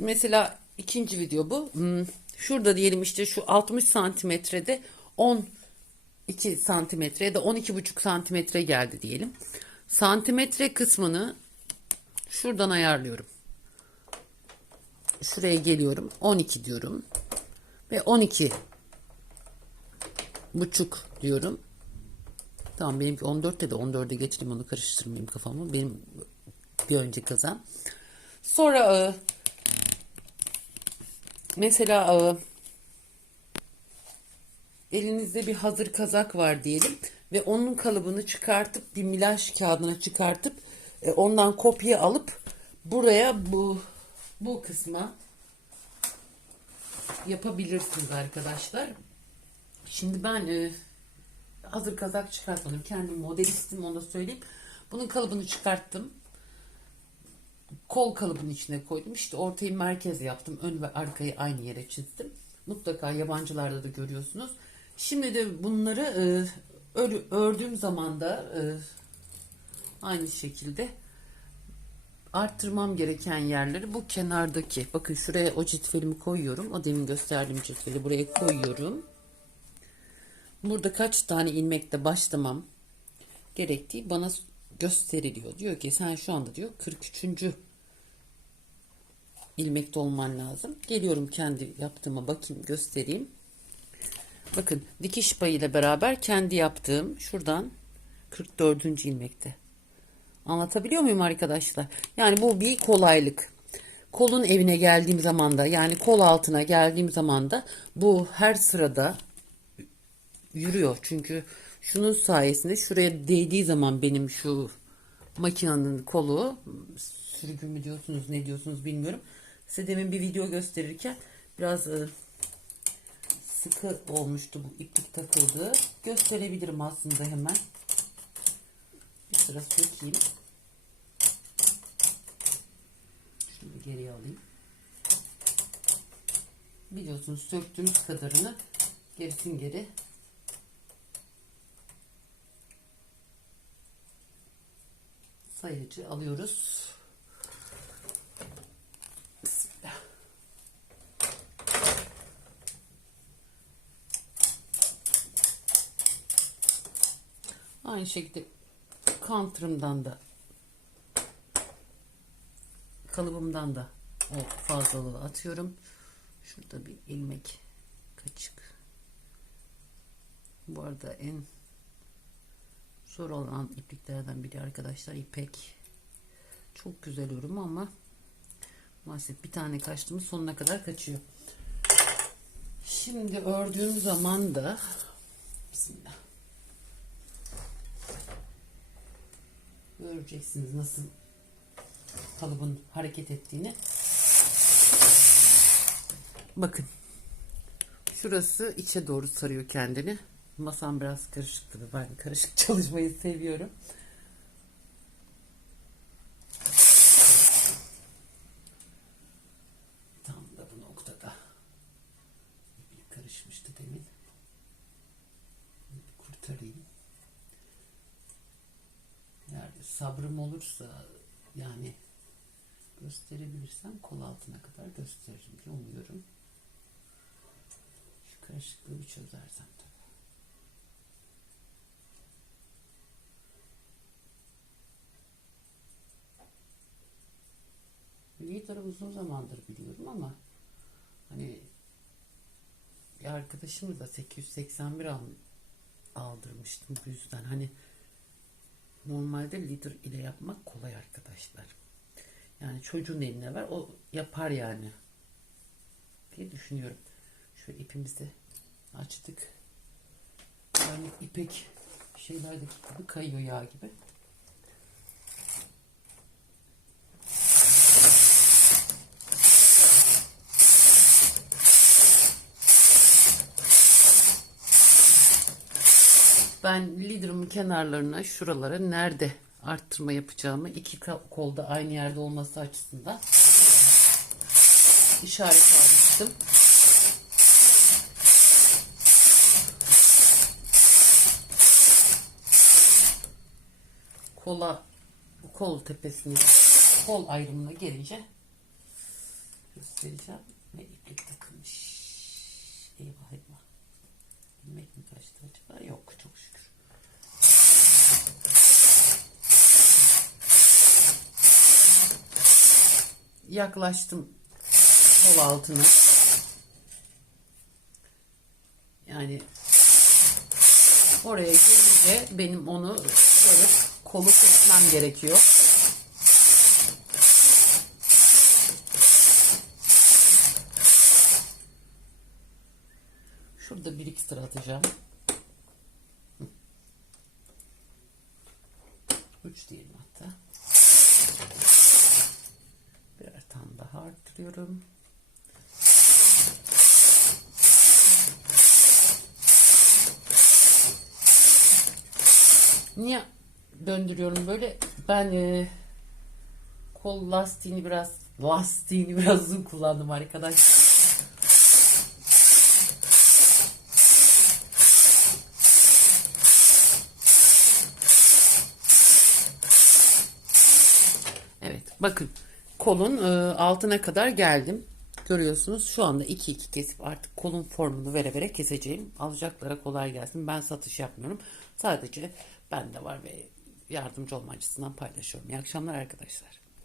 mesela ikinci video bu. Hmm, Şurada diyelim işte şu 60 santimetrede 12 santimetre ya da 12,5 santimetre geldi diyelim. Santimetre kısmını şuradan ayarlıyorum. Şuraya geliyorum. 12 diyorum. Ve 12 buçuk diyorum. Tamam benimki 14'te de 14'e getireyim onu karıştırmayayım kafamı. Benim bir önce kazan. Sonra e, mesela e, elinizde bir hazır kazak var diyelim ve onun kalıbını çıkartıp bir milaj kağıdına çıkartıp e, ondan kopya alıp buraya bu bu kısma yapabilirsiniz arkadaşlar. Şimdi ben e, hazır kazak çıkartmadım. Kendim modelistim onu da söyleyeyim. Bunun kalıbını çıkarttım. Kol kalıbının içine koydum. İşte ortayı merkez yaptım. Ön ve arkayı aynı yere çizdim. Mutlaka yabancılarda da görüyorsunuz. Şimdi de bunları e, ördüğüm zaman da e, aynı şekilde arttırmam gereken yerleri bu kenardaki. Bakın şuraya o cetvelimi koyuyorum. O demin gösterdiğim cetveli buraya koyuyorum. Burada kaç tane ilmekle başlamam gerektiği bana gösteriliyor. Diyor ki sen şu anda diyor 43. ilmekte olman lazım. Geliyorum kendi yaptığıma bakayım göstereyim. Bakın dikiş payıyla beraber kendi yaptığım şuradan 44. ilmekte. Anlatabiliyor muyum arkadaşlar? Yani bu bir kolaylık. Kolun evine geldiğim zaman da yani kol altına geldiğim zaman da bu her sırada yürüyor. Çünkü şunun sayesinde şuraya değdiği zaman benim şu makinenin kolu sürgü mü diyorsunuz ne diyorsunuz bilmiyorum. Size demin bir video gösterirken biraz e, sıkı olmuştu bu iplik takıldı. Gösterebilirim aslında hemen. Bir sıra sökeyim. Şunu geriye alayım. Biliyorsunuz söktüğünüz kadarını gerisin geri sayıcı alıyoruz. Bismillah. Aynı şekilde counter'ımdan da kalıbımdan da o fazlalığı atıyorum. Şurada bir ilmek kaçık. Bu arada en zor olan ipliklerden biri arkadaşlar ipek. Çok güzel örüm ama maalesef bir tane kaçtı mı sonuna kadar kaçıyor. Şimdi ördüğüm zaman da Bismillah. Göreceksiniz nasıl kalıbın hareket ettiğini. Bakın. Şurası içe doğru sarıyor kendini. Masam biraz karışık tabii. Ben karışık çalışmayı seviyorum. Tam da bu noktada iplik karışmıştı demin. Bir Kurtarayım. Nerede sabrım olursa yani gösterebilirsem kol altına kadar gösteririm diye umuyorum. Şu karışıklığı bir çözersem tabii. Lider'ı uzun zamandır biliyorum ama hani bir arkadaşımı da 881 al, aldırmıştım bu yüzden. Hani normalde lider ile yapmak kolay arkadaşlar. Yani çocuğun eline ver o yapar yani diye düşünüyorum. Şöyle ipimizi açtık. Yani ipek şeylerdeki gibi kayıyor yağ gibi. Ben lider'ımın kenarlarına şuralara nerede arttırma yapacağımı iki kolda aynı yerde olması açısından işaret almıştım. Kola kol tepesini kol ayrımına gelince göstereceğim ve iplik takılmış. Eyvah mi kaçtı acaba? Yok çok şükür. Yaklaştım kol altına. Yani oraya gelince benim onu böyle kolu kesmem gerekiyor. Şurada bir iki sıra atacağım. Hı. Üç diyelim hatta. Birer tane daha arttırıyorum. Niye döndürüyorum böyle? Ben e, kol lastiğini biraz lastiğini biraz uzun kullandım arkadaşlar. Bakın kolun e, altına kadar geldim. Görüyorsunuz şu anda 2 2 kesip artık kolun formunu vere vere keseceğim. Alacaklara kolay gelsin. Ben satış yapmıyorum. Sadece bende var ve yardımcı olma açısından paylaşıyorum. İyi akşamlar arkadaşlar.